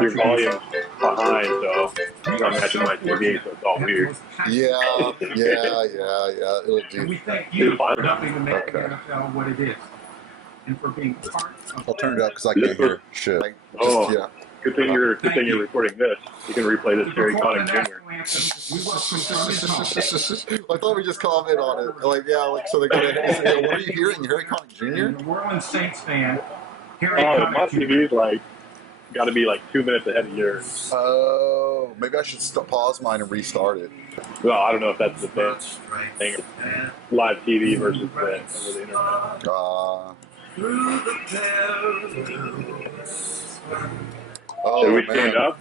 Your volume's behind, so I'm not matching my TV, so it's all weird. Yeah. It'll do. And we thank you for helping to make Okay. the NFL what it is. And for being part of I'll turn it up because I can't hear shit. Oh. Yeah. Good thing you're recording this. You can replay this Terry Connick Jr. I thought we just comment on it. Like, yeah, like, so they're gonna, what are you hearing? Harry Connick Jr.? The New Orleans Saints fan, Harry Oh, Connick my Jr. TV's like, got to be like 2 minutes ahead of yours. Oh, maybe I should pause mine and restart it. Well, I don't know if that's the best thing. Live TV versus over the internet. Oh, Should we man. stand up?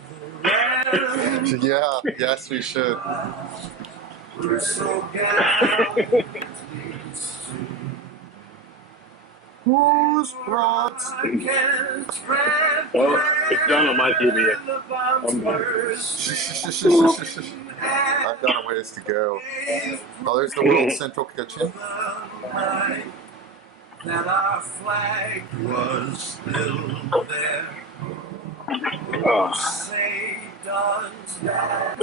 Yeah, yes, we should. Who's brought? Well, it's done on my TV. I'm done. I've got a ways to go. Oh, there's the World Central Kitchen. That our flag was still there. Saved us that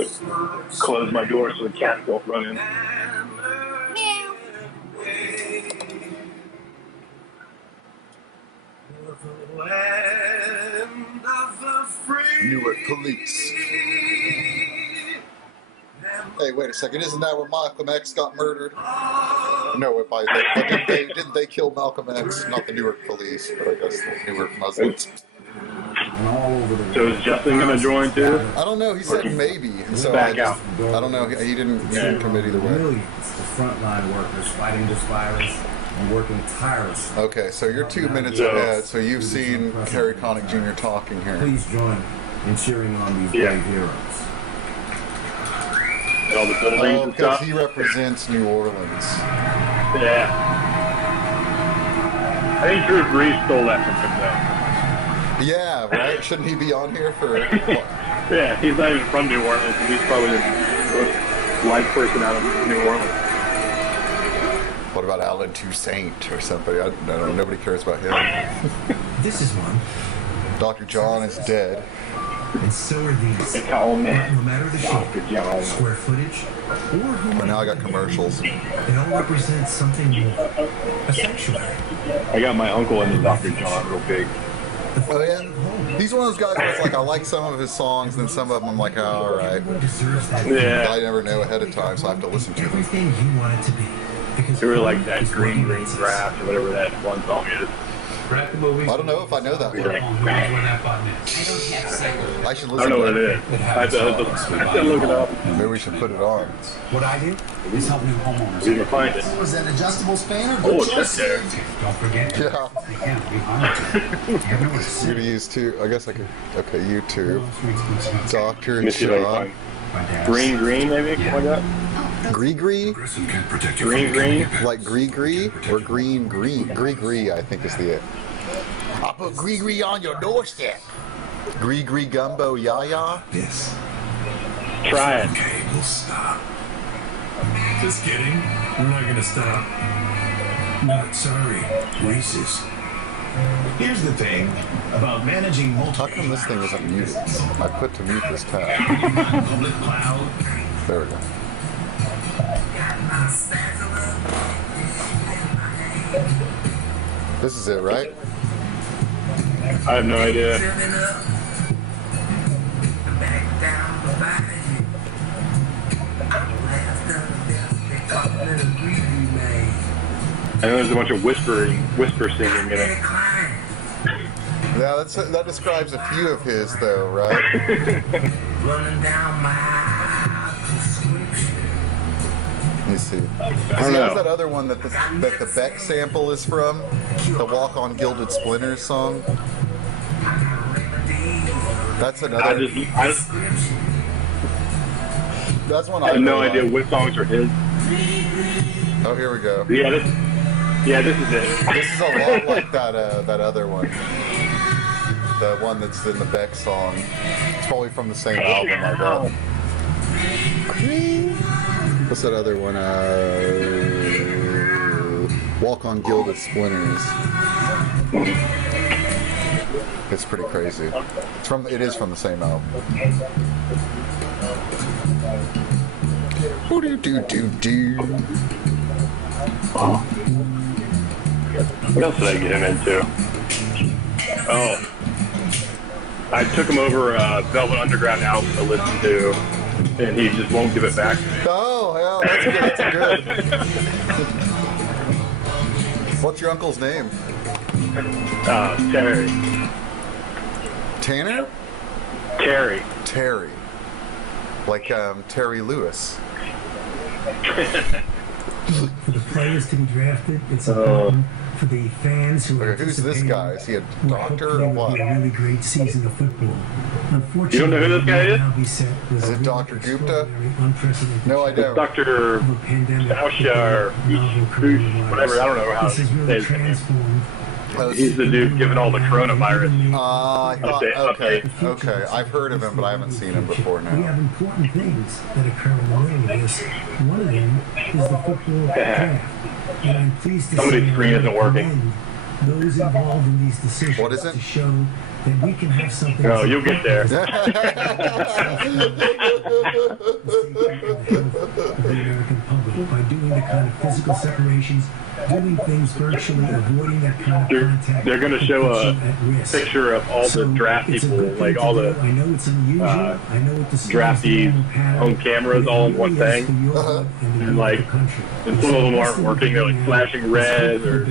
Close my door so the cats don't run in. Newark Police. Hey, wait a second. Isn't that where Malcolm X got murdered? No, didn't they kill Malcolm X? Not the Newark Police, but I guess the Newark Muslims. So is Justin going to join too? I don't know. He said maybe. So Back out. I don't know. He didn't commit either way. Millions of frontline workers fighting this virus and working tirelessly. Okay, so you're 2 minutes Yeah. ahead. So you've seen Harry Connick Jr. talking here. Please join in cheering on these Yeah. brave heroes. And all the buildings Oh, and because stuff? he represents New Orleans. Yeah. I think Drew Brees stole that from him Yeah, right? Shouldn't he be on here for... though. Yeah, he's not even from New Orleans, and he's probably the most liked person out of New Orleans. What about Alan Toussaint or somebody? I don't know. Nobody cares about him. This is one, Dr. John is dead. and so are these. Oh, man. No matter the Dr. shape, John. square footage, or who But now I got commercials. it all represents something more. A sanctuary. I got my uncle into Dr. John real big. Oh, yeah? He's one of those guys where it's like, I like some of his songs, and then some of them I'm like, oh, all right. Everyone deserves that. Yeah. I never know ahead of time, so I have to listen to them. Everything you want it to be. Because They were like that is green what makes us. grass or whatever that one song is. I don't know if I know that one. I should I listen don't know to what it it. is. I have to look it up. Maybe we should put it on. What I do is help new homeowners. See if I find it. Was that adjustable span or Oh, it's just there. Don't forget. Yeah. I'm going to use two. I guess I could. Okay, YouTube. Dr. Let me see if I can John. find Green, maybe? Something like that? Gree? Green? Like Gree? Or Green? Gree, I think is the it. I put Gree on your doorstep. Gree gumbo yaya? This. Try it. Okay, we'll stop. Just kidding. We're not gonna stop. Not sorry. Racist. Here's the thing about managing How multiple come this thing isn't muted? I put to mute this tab. public cloud. There we go. This is it, right? I have no idea. I know there's a bunch of whisper singing in it. Yeah, that describes a few of his, though, right? running down my prescription? Let me see. I He don't has know. that other one that the Beck sample is from, the Walk on Gilded Splinters song. That's another. That's one I have no really idea like. what songs are his. Oh, here we go. Yeah, this is it. This is a lot like that other one. the one that's in the Beck song. It's probably from the same album, I bet. What's that other one? Walk on Gilded Splinters. It's pretty crazy. It is from the same album. Do. What else did I get him into? Oh, I took him over Velvet Underground album to listen to, and he just won't give it back. Oh, yeah, that's good. What's your uncle's name? Terry. Tanner? Terry. Terry. Like Terry Lewis. For the players to be drafted, it's important for the fans who are Okay, who's this guy? Is he a who doctor hope or it will what? be a really great season of football. Unfortunately, You don't know who this guy is? now be set with Is it a really Dr. Gupta? extraordinary, unprecedented No, I don't. Dr. of a pandemic Sausha or novel Boosh, coronavirus. whatever, I don't know how This has to really say his name. transformed. He's the dude giving all the coronavirus. I thought, okay, Update. I've heard of him, but I haven't seen him before We now. have important things that occur in the middle of this. One of them is the football draft. And I'm pleased to Somebody's say screen that isn't working. commend those involved in these decisions What is it? to show that we can have something. No, you'll get there. The American public by doing the kind of physical separations, doing things virtually, avoiding that kind of contact. They're going to show puts a you at risk. picture of all the draft it's a people, good like thing all to the do. I know it's unusual. I know what the draftees on cameras all in one thing. And like, and some of them aren't working, they're like flashing red or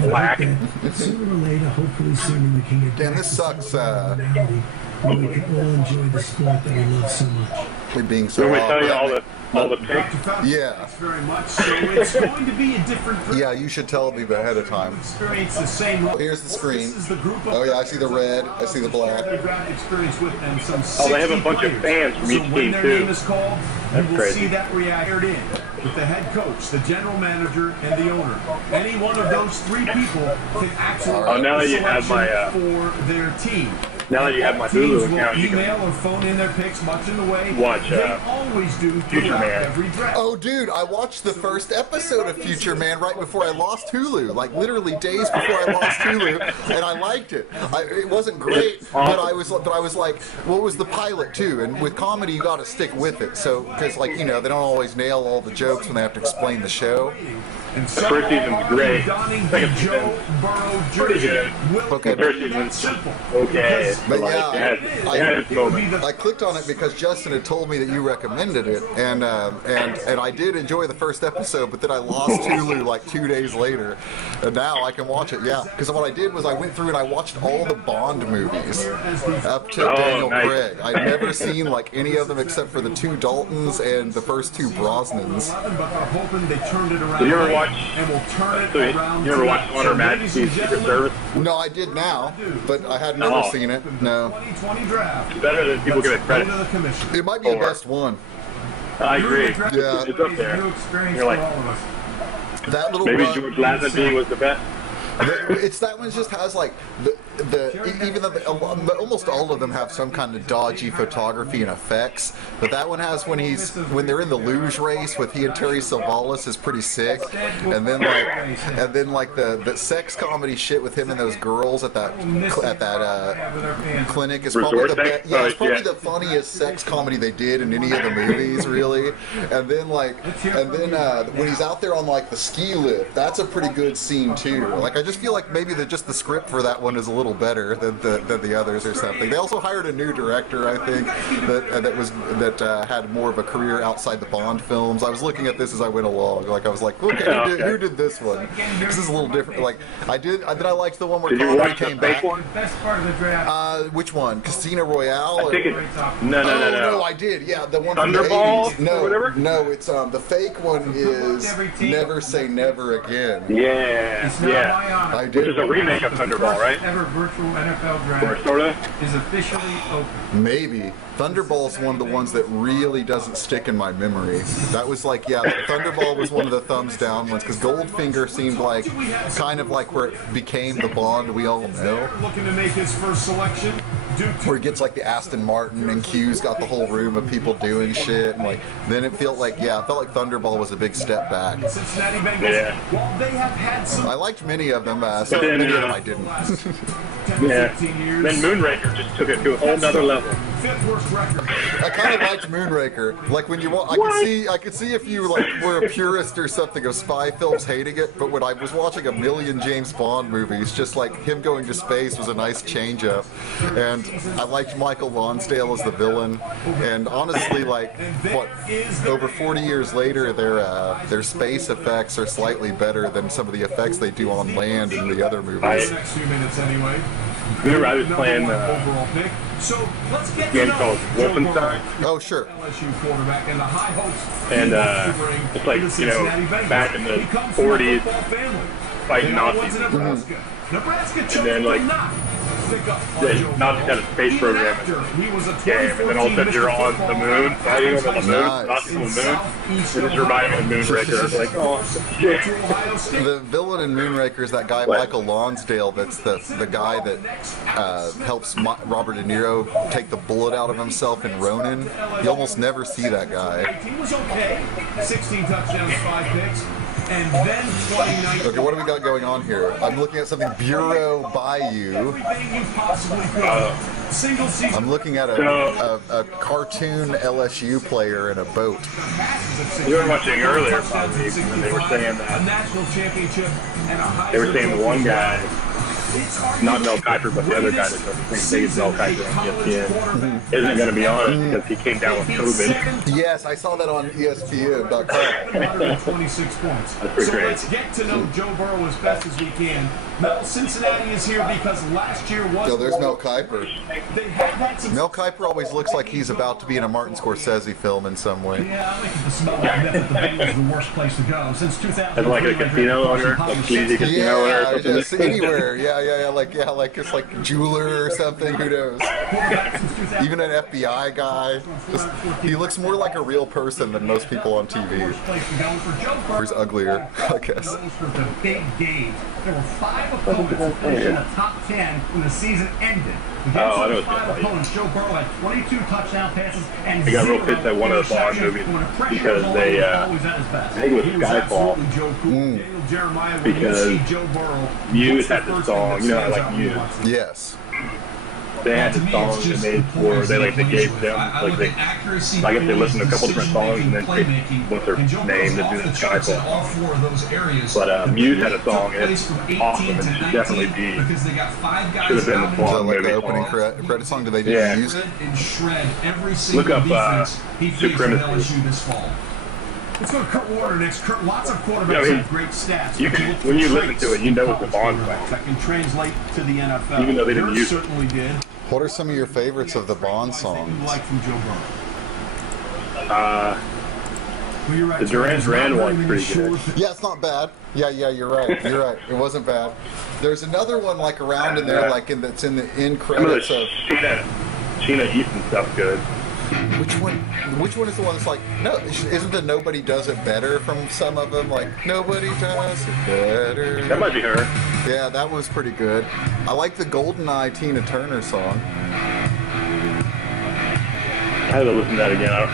black. Sooner or later, hopefully sooner we can get Dan, back this to sucks, some sort of normality where we can all enjoy the sport that we love so much. Being So so we tell you all off. the picks. Yeah. Thanks very much. So it's going to be a different group. Yeah, you should tell me ahead of time. Experience the same. Here's the screen. This is the group of Oh yeah, I see the red, I see the black. draft experience with them. Some Oh, they have a 60 bunch of players. fans from So each when team, their too. name is called, That's you will crazy. see that reacted in with the head coach, the general manager, and the owner. Any one of those three people can actually Oh, now make that you the have my, selection for their team. Now that you have my Teams Hulu will account, you email can or phone in their picks much in the way watch, they always do Future throughout Man. every draft. Oh, dude, I watched the first episode of Future Man right before I lost Hulu, like literally days before I lost Hulu, and I liked it. It wasn't great, but I was like, what was the pilot too? And with comedy, you got to stick with it. So, because like they don't always nail all the jokes when they have to explain the show. And The first season's great. donning Second the Joe season's Burrow pretty jersey good. will Okay. The first season's okay. But Like, yeah, it had its moment. I clicked on it because Justin had told me that you recommended it, and I did enjoy the first episode, but then I lost Hulu like 2 days later, and now I can watch it. Yeah, because what I did was I went through and I watched all the Bond movies up to Daniel nice. Craig. I'd never seen like any of them except for the two Daltons and the first two Brosnans. But they're hoping they turned it around. Did you ever watch? And will turn it So around. you ever watched tonight. Honor So, Majesty's ladies and Secret gentlemen, Service? No, I did now, but I had never Oh. seen it. No, 2020 draft. Better than people give it Go credit. to the commission. it might be the Or- best one. I agree. Yeah. It's up there. New experience You're like, for all of us. That little maybe run- George Lazenby was the best. It's that one just has like even though almost all of them have some kind of dodgy photography and effects, but that one has when they're in the luge race with he and Terry Savalas is pretty sick, and then like the sex comedy shit with him and those girls at that clinic is probably Resort the sex? best. Yeah, it's probably Yeah. the funniest sex comedy they did in any of the movies, really. And then when he's out there on like the ski lift, that's a pretty good scene too. Like I just feel like maybe just the script for that one is a little better than the others or something. They also hired a new director, I think, that had more of a career outside the Bond films. I was looking at this as I went along. Like I was like, okay, who did this one? This is a little different. Like I liked the one where Did you Connery watch the came fake back. one? Best part of the draft. Which one? Casino Royale? I think or- it's no. I did. Yeah, the one from the Thunderball 80s. No, or whatever? no, it's the fake one is Never Say Never Again. Yeah, It's not my yeah. honor. I Which did. is a remake of Thunderball, right? Ever virtual NFL Or draft sorta. is officially open. Maybe. Thunderball's one of the ones that really doesn't stick in my memory. That was like, yeah, Thunderball was one of the thumbs down ones, because Goldfinger seemed like, kind of like where it became the Bond we all know. Looking to make his first selection. Where it gets like the Aston Martin and Q's got the whole room of people doing shit, and like, then it felt like, yeah, it felt like Thunderball was a big step back. Cincinnati Bengals. Yeah. While they have had some I liked many of them, so then, many of them I didn't. 10, Yeah. 15 years. Then Moonraker just took it to a whole nother level. Fifth worst record. I kind of liked Moonraker. Like when you, I could see if you like were a purist or something of spy films hating it. But when I was watching a million James Bond movies, just like him going to space was a nice change up. And I liked Michael Lonsdale as the villain. And honestly, like what, over 40 years later, their space effects are slightly better than some of the effects they do on land in the other movies. The next few minutes anyway. Remember, I was playing overall pick. So let's get game to know called Joe Wolfenstein. Oh sure. LSU quarterback and the high hopes And, he wants to bring it's like, to the you know, Cincinnati Bengals. back in the He comes from a 40s, football family. fighting They all went Nazis. to Nebraska. Nebraska chose then, like, to not pick up on the Joe Nazis Burrow. had a space Even program after he was a game, and then all of a sudden you're Mr. on the Football moon, back fighting over the in moon, Nice. Nazis on the moon. Southeast It just reminded me of Moonraker. I was like, oh, shit. to Ohio State. The villain in Moonraker is that guy Michael Lonsdale. That's the guy that helps Robert De Niro take the bullet out of himself in Ronin. You almost never see that guy. He was okay. 16 touchdowns, 5 picks. And then 2019. Okay, what do we got going on here? I'm looking at something Bureau Bayou. Everything you possibly could. Single season. I'm looking at a cartoon LSU player in a boat. You were watching earlier, probably, when they were saying a that. national championship and a They were saying the one guy, It's not Mel Kiper, but the other guy that's the same thing as Mel Kiper on ESPN, isn't going to be on it because he came down with COVID. Yes, I saw that on ESPN.com. 126 points. That's pretty So great. let's get to know Joe Burrow as best as we can. Mel, Cincinnati is here because last year was. So there's Mel Kiper. They have had some. Mel Kiper always looks like he's about to be in a Martin Scorsese film in some way. Yeah, I think the smell of meth at the Bengals is the worst place to go since 2000. As like a casino owner, a sleazy casino owner or Yeah, something. just anywhere. Yeah, like it's like jeweler or something. Who knows? Even an FBI guy. Just, he looks more like a real person than most people on TV. Or he's uglier, I guess. Those were the big games. There were 5 opponents who finished in the top 10 when the season ended. Against I know those it's 5 like- opponents, Joe Burrow had 22 touchdown passes and I got real 0 pissed at one of the Bond interceptions movies when the pressure because was on, they, he was always at his best. I think it was He was Skyfall. absolutely Joe Cool. Daniel Jeremiah, when Because you see Joe Burrow, Muse what's the had the first song, thing you know, that I like stands out when you Muse. watch it? Yes. They had the song they made for, they gave them, like they, I guess they listened to a couple different songs and then picked what's their name to do the Skyfall. But Muse had a song and it's awesome and it should definitely be, should have been the Is that Bond like movie the opening song. credit song? Do they Yeah. use it? And shred every Look single up defense he faced at Supremacy. LSU this fall. Let's go to Kurt Warner next. Kurt, lots of quarterbacks Yeah, I mean, have great stats. you but can- look for when you listen traits to it, you know it's a of Bond quarterbacks song. that can translate to the NFL. Even though they didn't Yours use it. certainly did. What are some of your favorites of the Bond That you songs? like from Joe Burrow. Well, you're right. The Duran There's Duran not very one's many pretty sure good. Yeah, it's not bad. Yeah, you're right. You're right. It wasn't bad. There's another one like around in there, like that's in the end Some of the credits of. Sheena Easton stuff good. Which one? Which one is the one that's like? No, isn't the Nobody Does It Better from some of them? Like Nobody Does It Better. That might be her. Yeah, that was pretty good. I like the GoldenEye Tina Turner song. I had to listen to that again. I don't,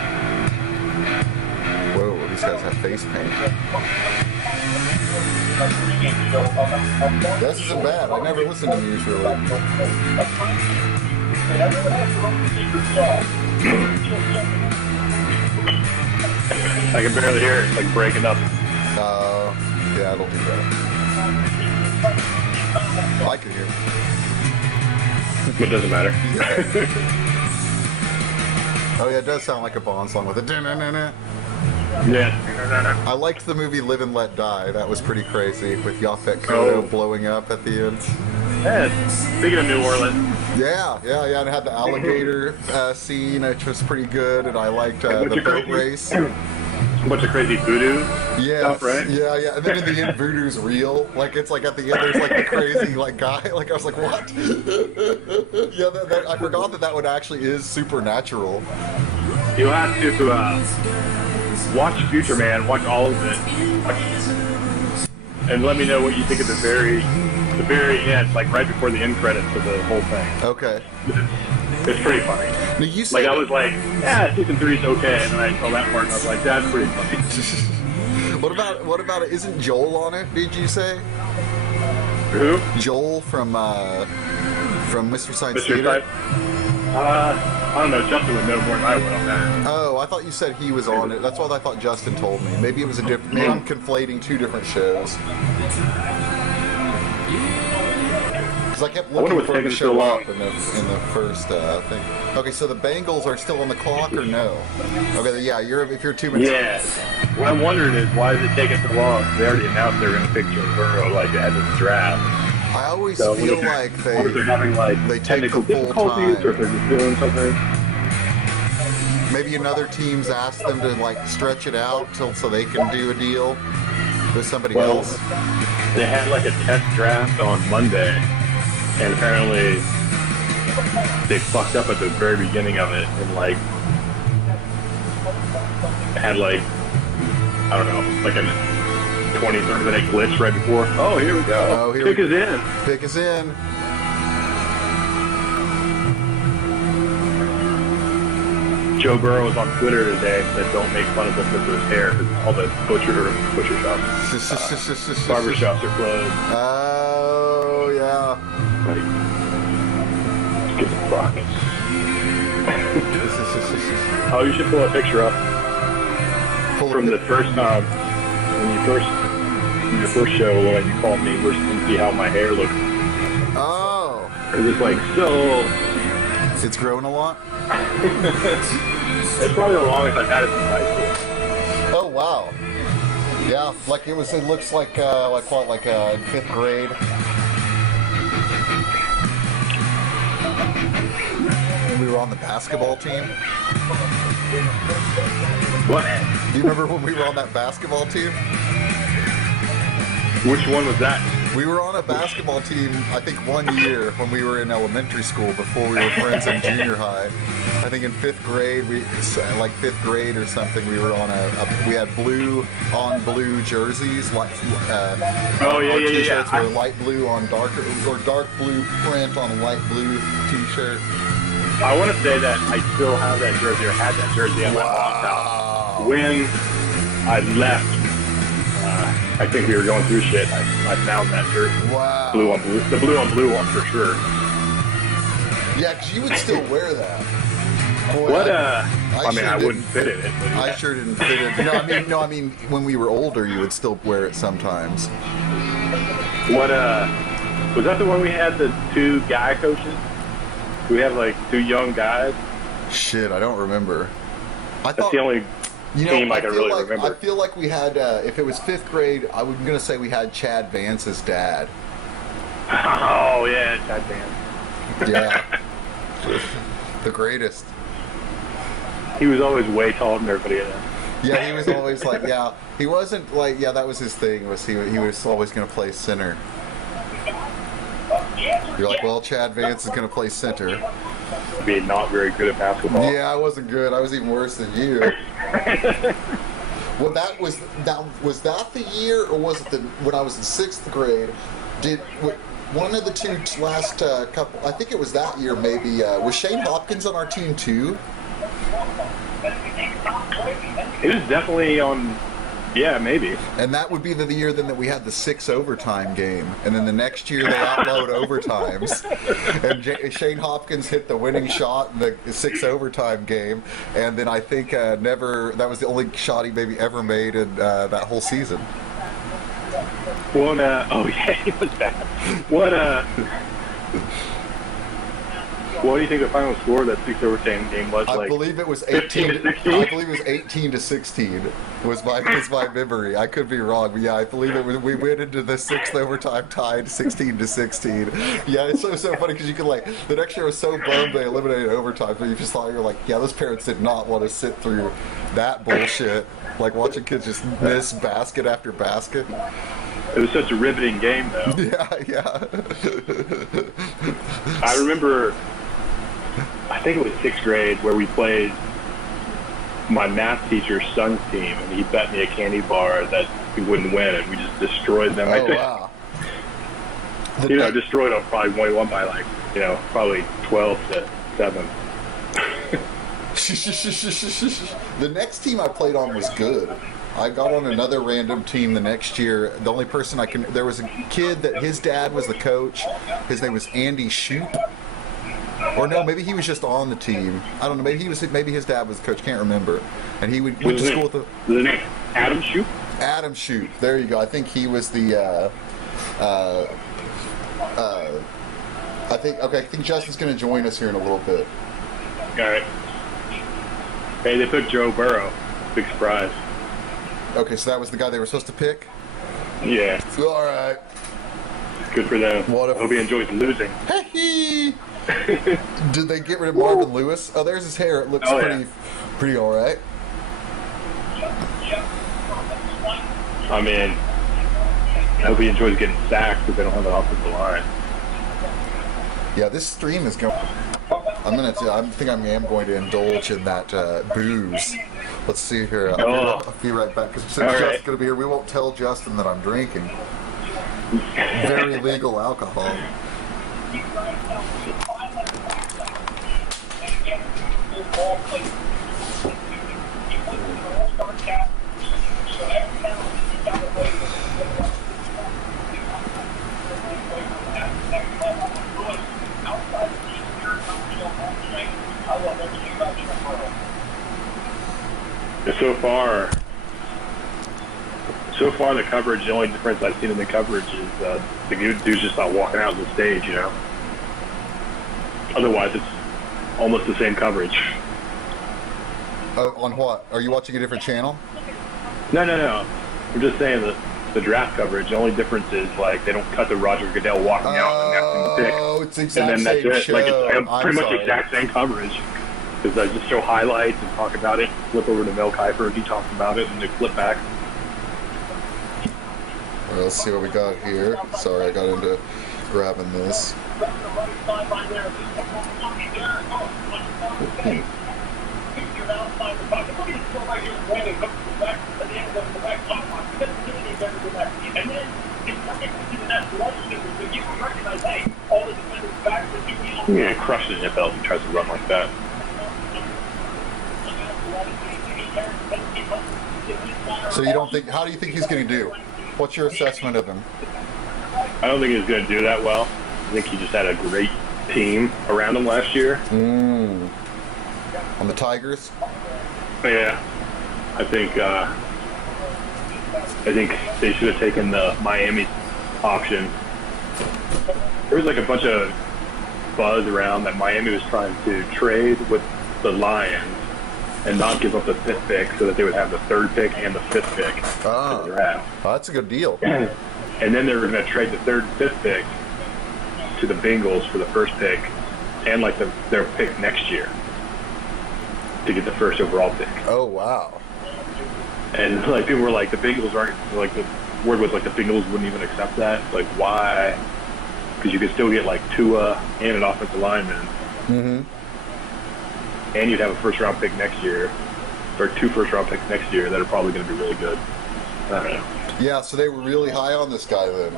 Whoa, these guys have face paint. This isn't bad. I never listened to Muse really. I can barely hear it. It's like breaking up. Yeah, it'll do that. I can hear. It doesn't matter. Oh yeah, it does sound like a Bond song with a da-na-na-na. Yeah. I liked the movie Live and Let Die. That was pretty crazy with Yaphet Kotto Oh. blowing up at the end. Yeah. Speaking of New Orleans, Yeah, and it had the alligator scene, which was pretty good, and I liked What's the your boat favorite? race. a bunch of crazy voodoo Yeah, stuff, right? yeah, yeah. And then in the end, voodoo's real. Like it's like at the end, there's like the crazy like guy. Like I was like, what? Yeah, I forgot that one actually is supernatural. You'll have to watch Future Man, watch all of it, and let me know what you think of the very end, like right before the end credits of the whole thing. Okay. It's pretty funny. Now you Like said, I was like, yeah, season 3's okay, and then I saw that part and I was like, that's pretty funny. what about it? Isn't Joel on it? Did you say Who? Joel from Mr. Science Mr. Theater? Type? I don't know. Justin would know more than I would on that. Oh, I thought you said he was on it. That's what I thought Justin told me. Maybe it was a different. Maybe I'm conflating two different shows. Because I kept wonder looking what's for him to taking so show long. up in the first thing. Okay, so the Bengals are still on the clock or no? Okay, yeah, if you're 2 minutes. Yeah. What I'm wondering is why is it taking so long? They already announced they were going to pick Joe Burrow like at the draft. I always So feel what if- like what if they're having like they take technical the full difficulties, time. or if they're just doing something. Maybe another team's asked them to like stretch it out so they can do a deal with somebody else. They had like a test draft on Monday, and apparently they fucked up at the very beginning of it and like had like, I don't know, like a 20-30 minute glitch right before. Oh, here we go. Oh, here Pick we- us in. Pick us in. Joe Burrow was on Twitter today and said, "Don't make fun of him because of his hair, because all the butcher shops, barber shops are closed." Oh, yeah. Like, get the fuck. Oh, you should pull a picture up from the first time when your first show when you called me versus and see how my hair looks. Oh. Cause it's like so. It's grown a lot? It's probably the longest I've had it since high school. Oh, wow. Yeah, like it looks like in 5th grade. We were on the basketball team. What? Do you remember when we were on that basketball team? Which one was that? We were on a basketball team, I think 1 year when we were in elementary school before we were friends in junior high. I think in 5th grade, like 5th grade or something, we were on we had blue on blue jerseys. Oh, yeah, Our yeah, yeah, t-shirts yeah. were light blue on dark blue print on a light blue t-shirt. I want to say that I still have that jersey or had that jersey at my mom's house. When I left, I think we were going through shit. I found that jersey. Wow. Blue on blue. The blue on blue one for sure. Yeah, because you would still wear that. Boy, What, I I mean, sure I didn't wouldn't fit in it. But I yeah. sure didn't fit it. No, I mean, when we were older, you would still wear it sometimes. What, was that the one we had the 2 guy coaches? We had like 2 young guys. Shit, I don't remember. I That's thought the only team I can feel really like, remember. I feel like we had, if it was 5th grade, I was going to say we had Chad Vance's dad. Oh, yeah, Chad Vance. Yeah. The greatest. He was always way taller than everybody else. Yeah, he was always like, yeah, he wasn't like, yeah, that was his thing, was he was always going to play center. You're like, well, Chad Vance is going to play center. Being not very good at basketball. Yeah, I wasn't good. I was even worse than you. Well, was that the year, or was it when I was in 6th grade? One of the 2 last couple? I think it was that year. Maybe was Shane Hopkins on our team too? It was definitely on. Yeah, maybe. And that would be the year then that we had the 6 overtime game, and then the next year they outlawed overtimes, and Shane Hopkins hit the winning shot in the 6 overtime game, and then I think that was the only shot he maybe ever made in that whole season. Oh yeah, he was bad. What What do you think the final score of that 6 overtime game was? I Like, believe it was 15 18. to 16? I believe it was 18 to 16. Was my memory. I could be wrong, but yeah, I believe it was. We went into the 6th overtime tied 16 to 16. Yeah, it's so funny because you could like the next year was so bummed they eliminated overtime, but you just thought you're like, yeah, those parents did not want to sit through that bullshit. Like watching kids just miss basket after basket. It was such a riveting game, though. Yeah. I remember, I think it was 6th grade, where we played my math teacher's son's team, and he bet me a candy bar that we wouldn't win, and we just destroyed them. I Oh think, wow. destroyed them. Probably only won by like, probably 12 to 7. The next team I played on was good. I got on another random team the next year. The only person there was a kid that his dad was the coach. His name was Andy Shoup. Or no, maybe he was just on the team. I don't know. Maybe his dad was the coach. Can't remember. And he went to school with Was the name Adam Shoup? Adam Shoup. There you go. I think he was the. I think Justin's going to join us here in a little bit. All right. Hey, they took Joe Burrow. Big surprise. Okay, so that was the guy they were supposed to pick. Yeah, All right. good for them. What if- Hope he enjoys losing. Hey. Did they get rid of Marvin Lewis? Oh, there's his hair. It looks Oh, yeah. pretty all right. I mean, I hope he enjoys getting sacked because they don't have an offensive line. Yeah, this stream is going. I think I am going to indulge in that booze. Let's see here. I'll be right back because since All right. Justin's going to be here, we won't tell Justin that I'm drinking. Very legal alcohol. So far, the coverage, the only difference I've seen in the coverage is the dude's just not walking out on the stage, Otherwise, it's almost the same coverage. On what? Are you watching a different channel? No. I'm just saying that the draft coverage, the only difference is, like, they don't cut to Roger Goodell walking out and announcing the pick. Oh, it's the And exact then that's same it. show. Like, it's I'm pretty much sorry. the exact same coverage. Because I just show highlights and talk about it, flip over to Mel Kiper, and he talks about it, and they flip back. Well, let's see what we got here. Sorry, I got into grabbing this. Yeah, crush the NFL if he tries to run like that. So you don't think? How do you think he's going to do? What's your assessment of him? I don't think he's going to do that well. I think he just had a great team around him last year. On the Tigers? Yeah, I think they should have taken the Miami option. There was like a bunch of buzz around that Miami was trying to trade with the Lions and not give up the 5th pick so that they would have the 3rd pick and the 5th pick in the draft. Oh, that's a good deal. And then they were going to trade the 3rd and 5th pick to the Bengals for the 1st pick and like their pick next year to get the 1st overall pick. Oh, wow. And like people were like, the Bengals aren't, like the word was like the Bengals wouldn't even accept that. Like, why? Because you could still get like Tua and an offensive lineman. Mm-hmm. And you'd have a 1st-round pick next year, or 2 1st-round picks next year that are probably going to be really good. I don't know. Yeah, so they were really high on this guy then.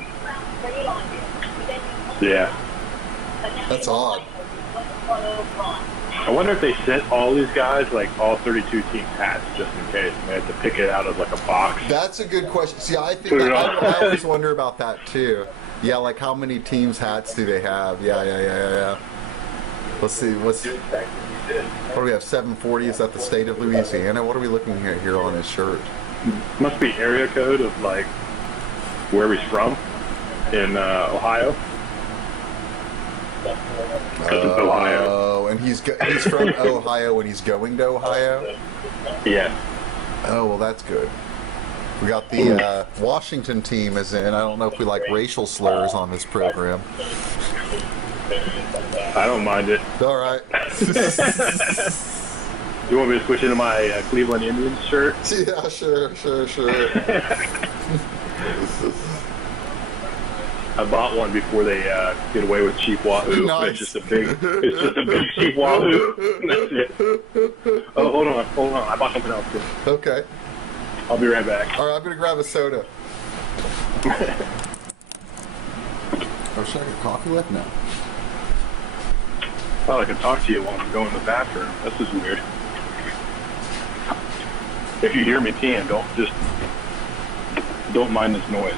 Yeah. That's odd. I wonder if they sent all these guys, like all 32 teams hats, just in case. And they had to pick it out of like a box. That's a good question. See, I think I always wonder about that too. Yeah, like how many teams hats do they have? Yeah. Let's see. What do we have? 740. Is that the state of Louisiana? What are we looking at here on his shirt? Must be area code of like where he's from in Ohio. That's in Ohio. Oh, and he's from Ohio and he's going to Ohio? Yeah. Oh, well, that's good. We got the Washington team is in. I don't know if we like racial slurs on this program. I don't mind it. All right. You want me to switch into my Cleveland Indians shirt? Yeah, sure. I bought one before they did away with Chief Wahoo. Nice. It's just a big Chief Wahoo. That's it. Oh, hold on. I bought something else too. Okay. I'll be right back. All right, I'm gonna grab a soda. Oh, should I get coffee left? No. Well, I can talk to you while I'm going to the bathroom. This is weird. If you hear me peeing, don't mind this noise.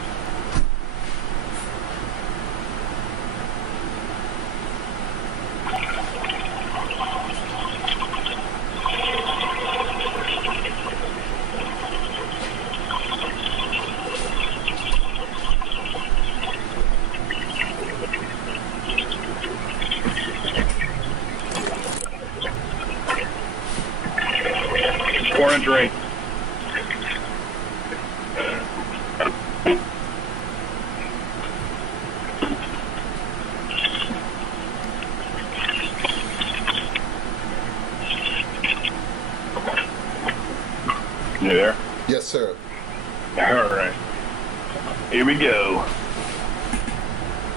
Pour a drink. You there? Yes, sir. All right. Here we go.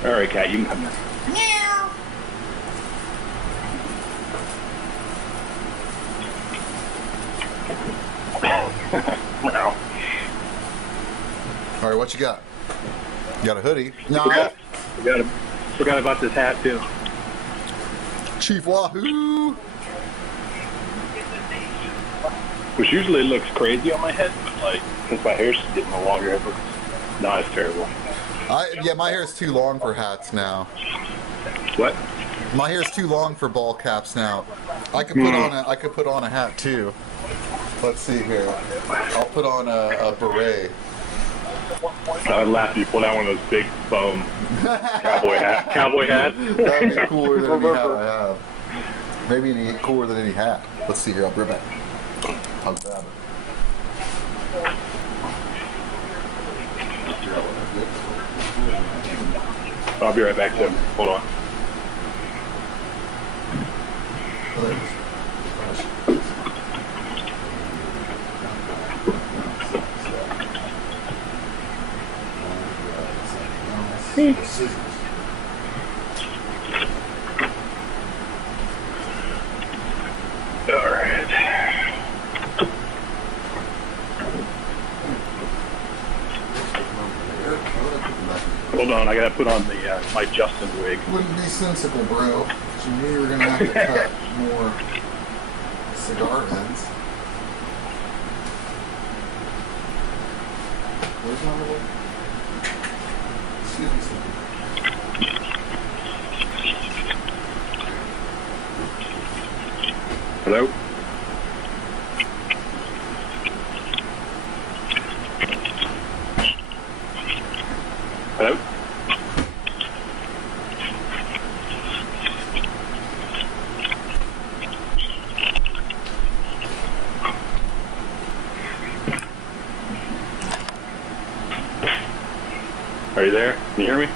All right, Cat, you can come in. Meow. All right, what you got? You got a hoodie? No. Forgot about this hat too. Chief Wahoo! Which usually looks crazy on my head, but like since my hair's getting no longer, it looks not as terrible. Yeah, my hair's too long for hats now. What? My hair's too long for ball caps now. I could put on a hat too. Let's see here. I'll put on a beret. I would laugh if you pulled out one of those big foam cowboy hats. That'd be cooler than any hat I have. Maybe cooler than any hat. Let's see here. I'll bring it. I'll grab it. I'll be right back, Tim. Hold on. All right. Hold on, I gotta put on the my Justin wig. Wouldn't be sensible, bro. You knew you were gonna have to cut more cigar ends. Where's my little? Excuse me, sir. Hello? Hello? Are you there? Can you hear me?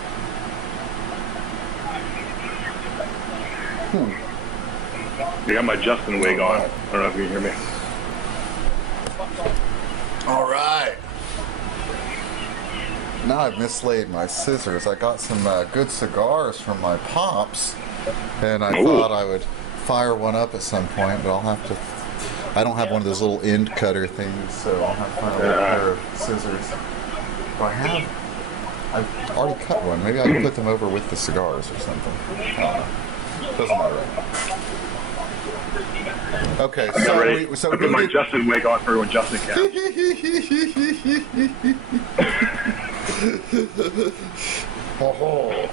I got my Justin wig on. I don't know if you can hear me. All right. Now I've mislaid my scissors. I got some good cigars from my pops, and I thought I would fire one up at some point, but I'll have to. I don't have one of those little end cutter things, so I'll have to find a little pair of scissors. Do I have? I've already cut one. Maybe I can put them over with the cigars or something. I don't know. Doesn't matter. Okay, so I put my Justin wig on for when Justin can. Oh.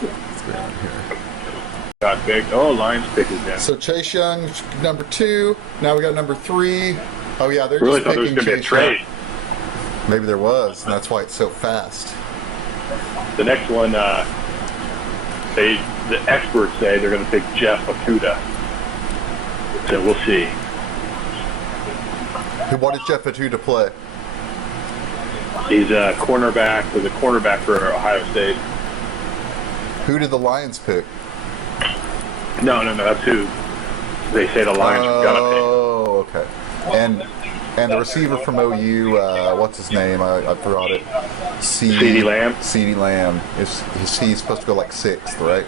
What's going on here? Got big. Oh, Lions pick is down. So Chase Young, number 2. Now we got number 3. Oh yeah, they're Really just thought there was picking going to be a Chase trade. Young. Maybe there was, and that's why it's so fast. The next one, the experts say they're going to pick Jeff Okuda. So we'll see. What is Jeff Okuda play? He's a cornerback. Was a cornerback for Ohio State. Who did the Lions pick? No. That's who they say the Lions are going to Oh, okay. And the receiver from OU, what's his name? I forgot it. CeeDee Lamb. CeeDee Lamb. Is he supposed to go like 6th, right?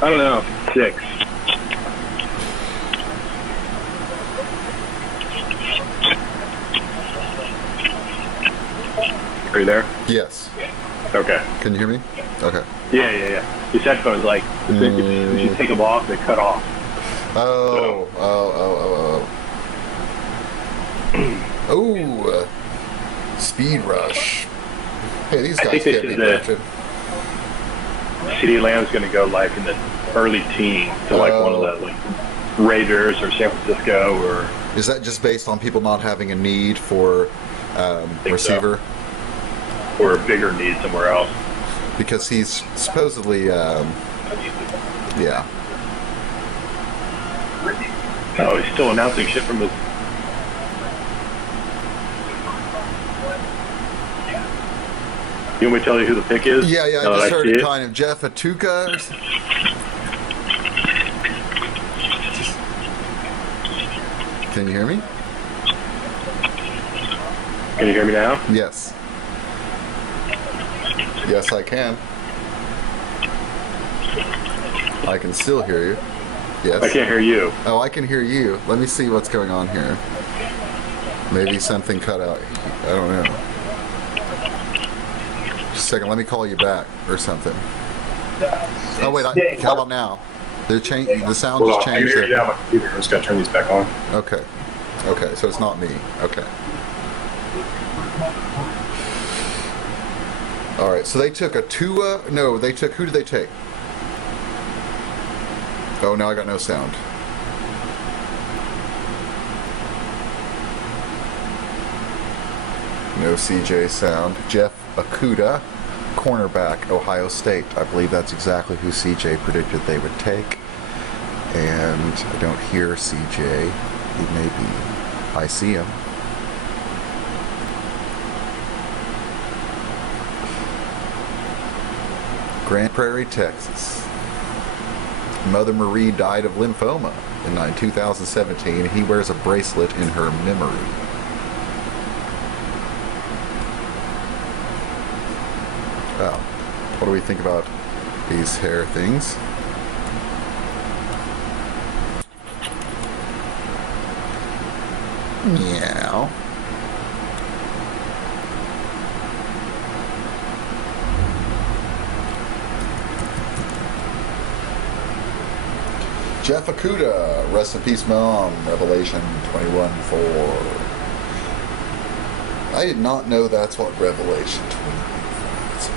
I don't know. 6. Are you there? Yes. Okay. Can you hear me? Okay. Yeah. His headphones, like, as soon as you take them off, they cut off. Oh. Speed Rush. Hey, these I guys think they can't be said that- drafted. CeeDee Lamb's going to go, like, in the early teens to, like, one of the, like, Raiders or San Francisco or... Is that just based on people not having a need for receiver? So. Or a bigger need somewhere else. Because he's supposedly, yeah. Oh, he's still announcing shit from his... You want me to tell you who the pick is? Yeah, I just heard it kind of. Jeff Okuda. Can you hear me? Can you hear me now? Yes. Yes, I can. I can still hear you. Yes. I can't hear you. Oh, I can hear you. Let me see what's going on here. Maybe something cut out. I don't know. Just a second. Let me call you back or something. Oh wait. How about now? The sound just changed. I can hear you now. My computer. I'm just gonna turn these back on. Okay. So it's not me. Okay. All right. So they took a Tua. No, they took. Who did they take? Oh, now I got no sound. No CJ sound. Jeff Okuda, cornerback, Ohio State. I believe that's exactly who CJ predicted they would take. And I don't hear CJ. He may be. I see him. Grand Prairie, Texas. Mother Marie died of lymphoma in 2017. He wears a bracelet in her memory. Well, what do we think about these hair things? Meow. Jeff Okuda, rest in peace, Mom. Revelation 21:4. I did not know that's what Revelation 21:4 is.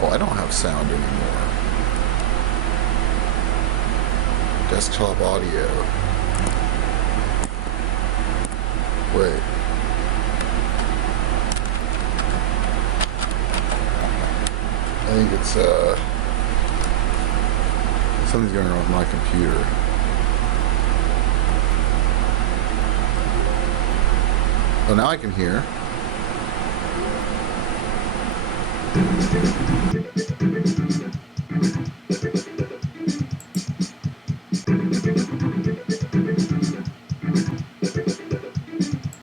Well, I don't have sound anymore. Desktop audio. Wait. I think it's something's going on with my computer. Oh, now I can hear.